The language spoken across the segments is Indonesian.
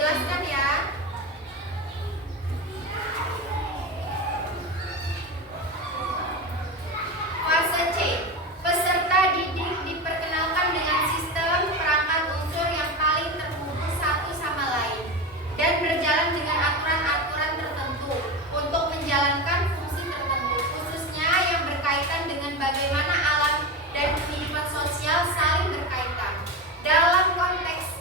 Jelaskan ya. Fase C. Peserta didik diperkenalkan dengan sistem perangkat unsur yang paling terhubung satu sama lain dan berjalan dengan aturan-aturan tertentu untuk menjalankan fungsi tertentu, khususnya yang berkaitan dengan bagaimana alam dan kehidupan sosial saling berkaitan. Dalam konteks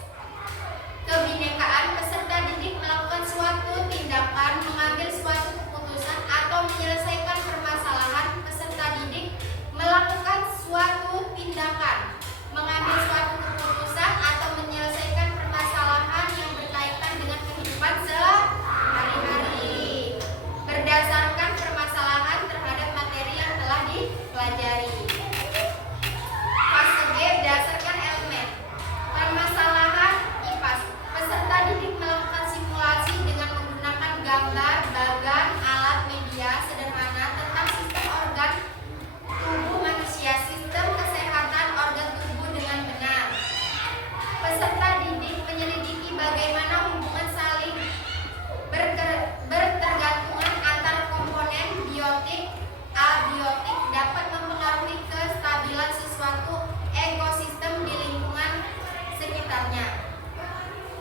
kebinekaan, peserta didik melakukan suatu tindakan, mengambil suatu keputusan, atau menyelesaikan permasalahan. Peserta didik melakukan suatu tindakan, mengambil suatu keputusan, atau menyelesaikan permasalahan yang berkaitan dengan kehidupan sehari-hari berdasarkan permasalahan terhadap materi yang telah dipelajari. Fase B, berdasarkan elemen permasalahan IPAS. Peserta didik melakukan simulasi dengan menggunakan gambar, bagan, alat media sederhana tentang sistem organ tubuh manusia, sistem kesehatan organ tubuh dengan benar. Peserta didik menyelidiki bagaimana hubungan saling bertergantungan antar komponen biotik, abiotik dapat mempengaruhi kestabilan suatu ekosistem di lingkungan sekitarnya.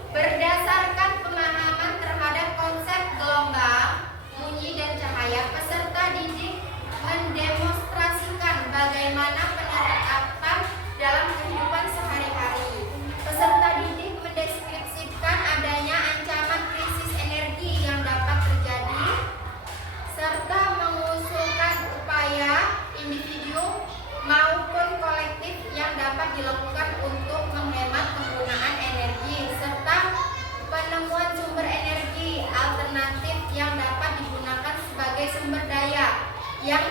Berdasarkan pemahaman terhadap konsep gelombang, bunyi, dan cahaya, peserta didik mendemonstrasikan bagaimana penerapan dalam kehidupan sehari-hari. Peserta didik mendeskripsikan adanya ancaman krisis energi yang dapat terjadi, serta mengusulkan upaya individu maupun kolektif yang dapat dilakukan untuk menghemat penggunaan energi, serta penemuan sumber energi alternatif yang dapat digunakan sebagai sumber daya yang